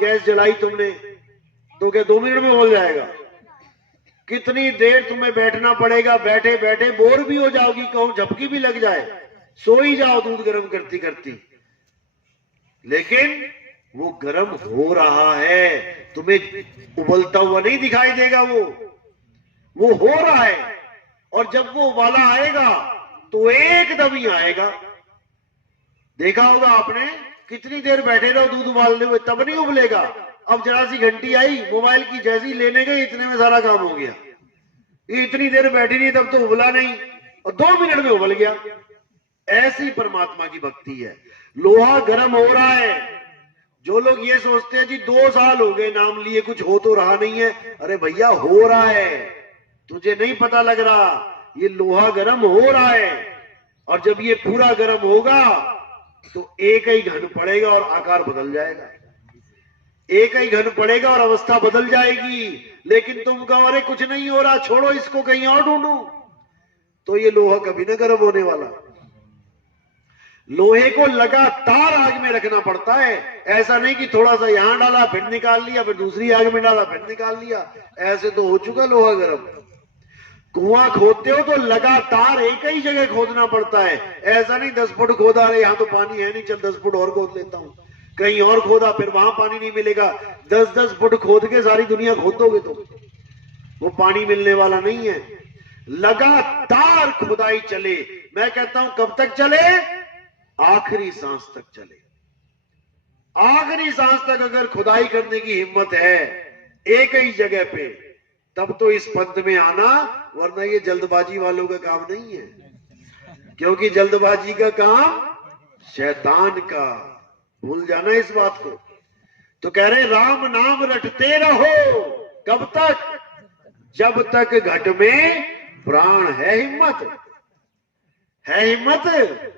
Gas जलाई तुमने तो क्या 2 मिनट में उबल जाएगा? कितनी देर तुम्हें बैठना पड़ेगा, बैठे बैठे बोर भी हो जाओगी, कहूं झपकी भी लग जाए, सो ही जाओ दूध गर्म करती करती। लेकिन वो गर्म हो रहा है, तुम्हें उबलता हुआ नहीं दिखाई देगा, वो हो रहा है। और जब वो उबाला आएगा तो एकदम ही आएगा। देखा होगा आपने, कितनी देर बैठे रहो दूध उबालने हुए तब नहीं उबलेगा। अब जरा सी घंटी आई मोबाइल की, जैसी लेने गए इतने में सारा काम हो गया। ये इतनी देर बैठी नहीं तब तो उबला नहीं, और 2 मिनट में उबल गया। ऐसी परमात्मा की भक्ति है। लोहा गर्म हो रहा है। जो लोग ये सोचते हैं जी 2 साल हो गए नाम लिए, कुछ हो तो रहा नहीं है, अरे भैया हो रहा है, तुझे नहीं पता लग रहा। ये लोहा गर्म हो रहा है, और जब ये पूरा गर्म होगा तो एक ही घन पड़ेगा और आकार बदल जाएगा, एक ही घन पड़ेगा और अवस्था बदल जाएगी। लेकिन तुम कहो अरे कुछ नहीं हो रहा, छोड़ो इसको, कहीं और ढूंढो, तो ये लोहा कभी ना गर्म होने वाला। लोहे को लगातार आग में रखना पड़ता है। ऐसा नहीं कि थोड़ा सा यहां डाला फिर निकाल लिया, फिर दूसरी आग में डाला फिर निकाल लिया, ऐसे तो हो चुका लोहा गर्म। कुआं खोदते हो तो लगातार एक ही जगह खोदना पड़ता है। ऐसा नहीं 10 फुट खोदा, अरे यहां तो पानी है नहीं, चल 10 फुट और खोद लेता हूं, कहीं और खोदा फिर वहां पानी नहीं मिलेगा। 10-10 फुट खोद के सारी दुनिया खोद दोगे तो वो पानी मिलने वाला नहीं है। लगातार खुदाई चले। मैं कहता हूं कब तक चले? आखिरी सांस तक चले। आखिरी सांस तक अगर खुदाई करने की हिम्मत है एक ही जगह पे, तब तो इस पंथ में आना, वरना ये जल्दबाजी वालों का काम नहीं है। क्योंकि जल्दबाजी का काम शैतान का, भूल जाना इस बात को। तो कह रहे राम नाम रटते रहो, कब तक? जब तक घट में प्राण है। हिम्मत है, हिम्मत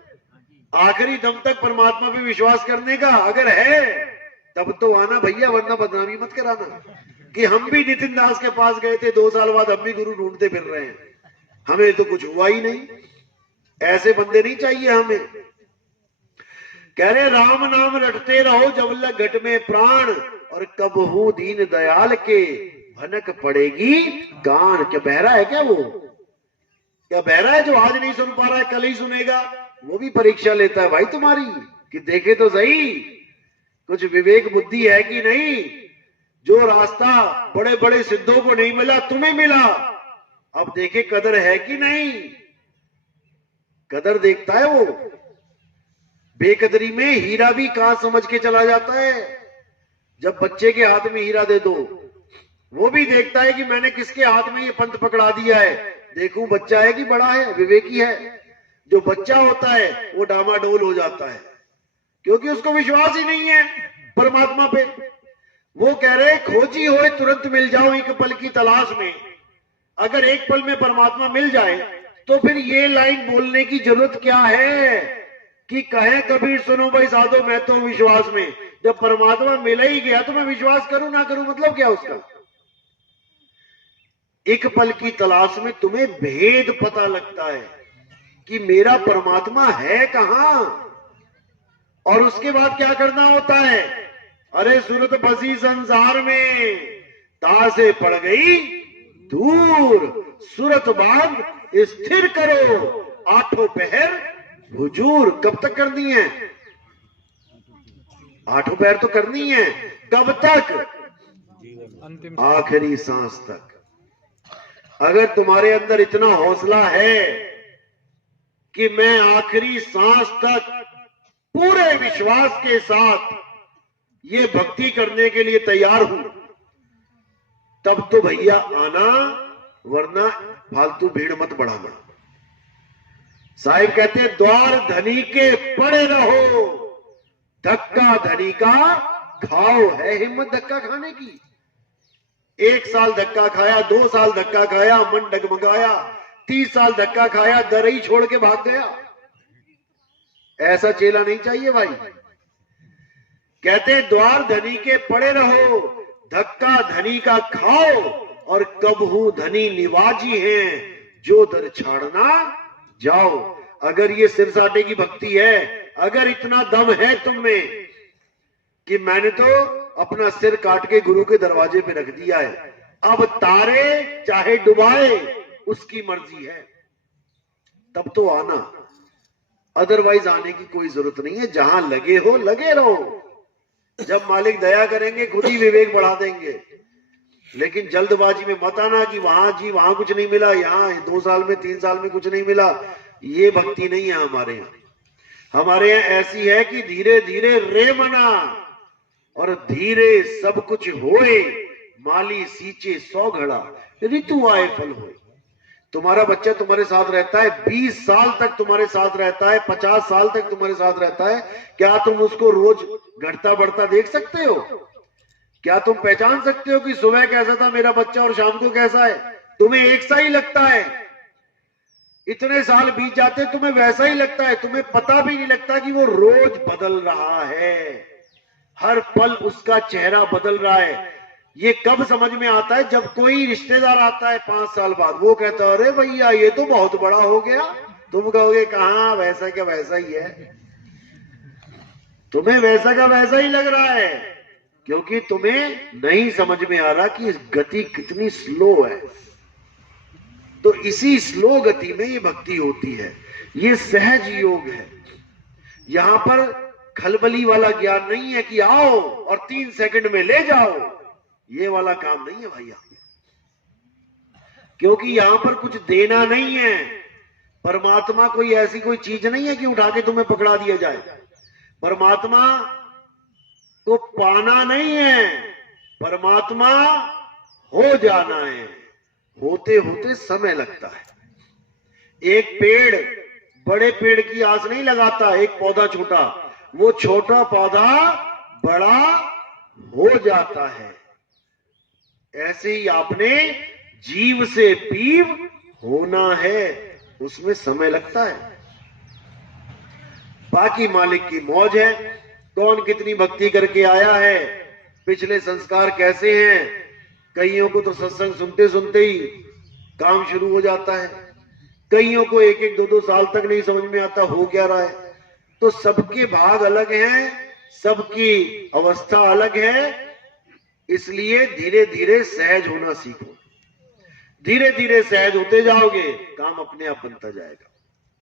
आखिरी दम तक परमात्मा पे विश्वास करने का अगर है तब तो आना भैया, वरना बदनामी मत कराना कि हम भी नितिन दास के पास गए थे, 2 साल बाद हम भी गुरु ढूंढते फिर रहे हैं, हमें तो कुछ हुआ ही नहीं। ऐसे बंदे नहीं चाहिए हमें। कह रहे राम नाम रटते रहो जब लग घट में प्राण, और कबहू दीन दयाल के भनक पड़ेगी गान। क्या बहरा है क्या? वो क्या बहरा है जो आज नहीं सुन पा रहा है, कल ही सुनेगा? वो भी परीक्षा लेता है भाई तुम्हारी, कि देखे तो सही कुछ विवेक बुद्धि है कि नहीं। जो रास्ता बड़े बड़े सिद्धों को नहीं मिला, तुम्हें मिला, अब देखे कदर है कि नहीं। कदर देखता है वो। बेकदरी में हीरा भी कहां समझ के चला जाता है। जब बच्चे के हाथ में हीरा दे दो, वो भी देखता है कि मैंने किसके हाथ में ये पंथ पकड़ा दिया है, देखूं बच्चा है कि बड़ा है, विवेकी है। जो बच्चा होता है वो डामाडोल हो जाता है, क्योंकि उसको विश्वास ही नहीं है परमात्मा पे। वो कह रहे खोजी होए तुरंत मिल जाओ एक पल की तलाश में। अगर एक पल में परमात्मा मिल जाए तो फिर ये लाइन बोलने की जरूरत क्या है कि कहे कबीर सुनो भाई साधो मैं तो विश्वास में। जब परमात्मा मिल ही गया तो मैं विश्वास करूं ना करूं, मतलब क्या उसका? एक पल की तलाश में तुम्हें भेद पता लगता है कि मेरा परमात्मा है कहां। और उसके बाद क्या करना होता है? अरे सूरत फंसी संसार में, तासे पड़ गई दूर, सूरत बांध स्थिर करो, 8 पहर हुजूर। कब तक करनी है? 8 पहर तो करनी है। कब तक? आखिरी सांस तक। अगर तुम्हारे अंदर इतना हौसला है कि मैं आखिरी सांस तक पूरे विश्वास के साथ ये भक्ति करने के लिए तैयार हूं, तब तो भैया आना, वरना फालतू भीड़ मत बढ़ाना। साहिब कहते हैं द्वार धनी के पड़े रहो, धक्का धनी का खाओ। है हिम्मत धक्का खाने की? 1 साल धक्का खाया, 2 साल धक्का खाया, मन डगमगाया, 30 साल धक्का खाया, दर ही छोड़ के भाग गया। ऐसा चेला नहीं चाहिए भाई। कहते द्वार धनी के पड़े रहो, धक्का धनी का खाओ, और कबहू धनी निवाजी हैं जो दर छाड़ना जाओ। अगर ये सिरसाटे की भक्ति है, अगर इतना दम है तुम में कि मैंने तो अपना सिर काट के गुरु के दरवाजे पे रख दिया है। अब तारे चाहे डुबाए उसकी मर्जी है, तब तो आना, अदरवाइज आने की कोई जरूरत नहीं है। जहां लगे हो लगे रहो, जब मालिक दया करेंगे खुद ही विवेक बढ़ा देंगे। लेकिन जल्दबाजी में मत आना कि वहां कुछ नहीं मिला, यहाँ 2 साल में 3 साल में कुछ नहीं मिला। ये भक्ति नहीं है हमारे यहाँ। हमारे यहाँ ऐसी है कि धीरे धीरे रे मना और धीरे सब कुछ होए, माली सींचे 100 घड़ा, ऋतु आए फल होए। तुम्हारा बच्चा तुम्हारे साथ रहता है, 20 साल तक तुम्हारे साथ रहता है, 50 साल तक तुम्हारे साथ रहता है। क्या तुम उसको रोज घटता बढ़ता देख सकते हो? क्या तुम पहचान सकते हो कि सुबह कैसा था मेरा बच्चा और शाम को कैसा है? तुम्हें एक सा ही लगता है। इतने साल बीत जाते तुम्हें वैसा ही लगता है, तुम्हें पता भी नहीं लगता कि वो रोज बदल रहा है, हर पल उसका चेहरा बदल रहा है। ये कब समझ में आता है? जब कोई रिश्तेदार आता है 5 साल बाद, वो कहता है अरे भैया ये तो बहुत बड़ा हो गया। तुम कहोगे कहां, वैसा क्या वैसा ही है। तुम्हें वैसा का वैसा ही लग रहा है, क्योंकि तुम्हें नहीं समझ में आ रहा कि गति कितनी स्लो है। तो इसी स्लो गति में ये भक्ति होती है, ये सहज योग है। यहां पर खलबली वाला ज्ञान नहीं है कि आओ और 3 सेकंड में ले जाओ, ये वाला काम नहीं है भैया। क्योंकि यहां पर कुछ देना नहीं है। परमात्मा कोई ऐसी कोई चीज नहीं है कि उठा के तुम्हें पकड़ा दिया जाए। परमात्मा को पाना नहीं है, परमात्मा हो जाना है। होते होते समय लगता है। एक पेड़ बड़े पेड़ की आस नहीं लगाता, एक पौधा छोटा, वो छोटा पौधा बड़ा हो जाता है। ऐसे ही आपने जीव से पीव होना है, उसमें समय लगता है। बाकी मालिक की मौज है, कौन कितनी भक्ति करके आया है, पिछले संस्कार कैसे हैं। कईयों को तो सत्संग सुनते सुनते ही काम शुरू हो जाता है, कईयों को 1-1, 2-2 साल तक नहीं समझ में आता हो क्या रहा है। तो सबके भाग अलग हैं, सबकी अवस्था अलग है। इसलिए धीरे धीरे सहज होना सीखो। धीरे धीरे सहज होते जाओगे, काम अपने आप बनता जाएगा।